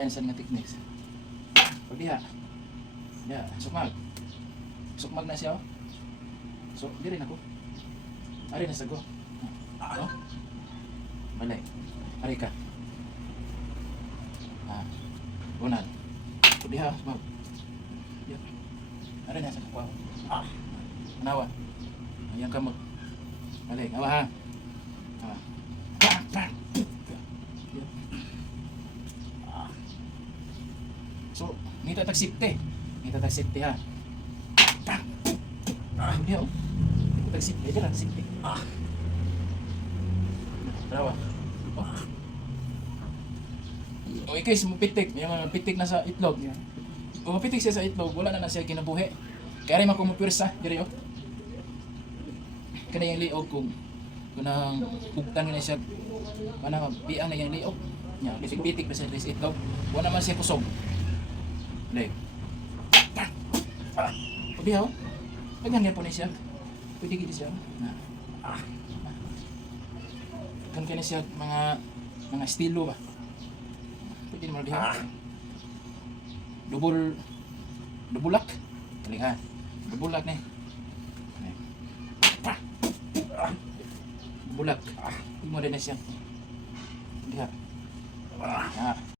Yan nga techniques. Pag diha. Ya, sukmag. Sukmag na siya. Oh. So, di rin ako. Ari na sago. Oh. Balik. Ari ka. Bunan. Pag diha, sukmag. Ya. Ari na sa kuha. Nawa. Ayan ka mo. Balik. Awa ha. Bang, bang. So, ngita tag sipte. Ngita tag sipte ha. Bang. Hindi oh. Ngita tag sipte. Ito lang sipte. Tarawa. O ikis, mapitik. May mga pitik na sa itlog. Kung mapitik siya sa itlog, wala na siya kinabuhi. Kaya rin makumupirsa. Diri oh. Kana yung liog kung nang bugtan na siya. Kana piang na yung liog. Nya, pitik na siya sa itlog. Wala man siya kusog. Dek. Pwede ako? Paghanyan po na siya. Pwede gini siya. Kan kaya siya mga estilo ba? Pwede naman diha. Dubulak. Kaliha. Dubulak ni. Dubulak. Hindi mo rin na siya.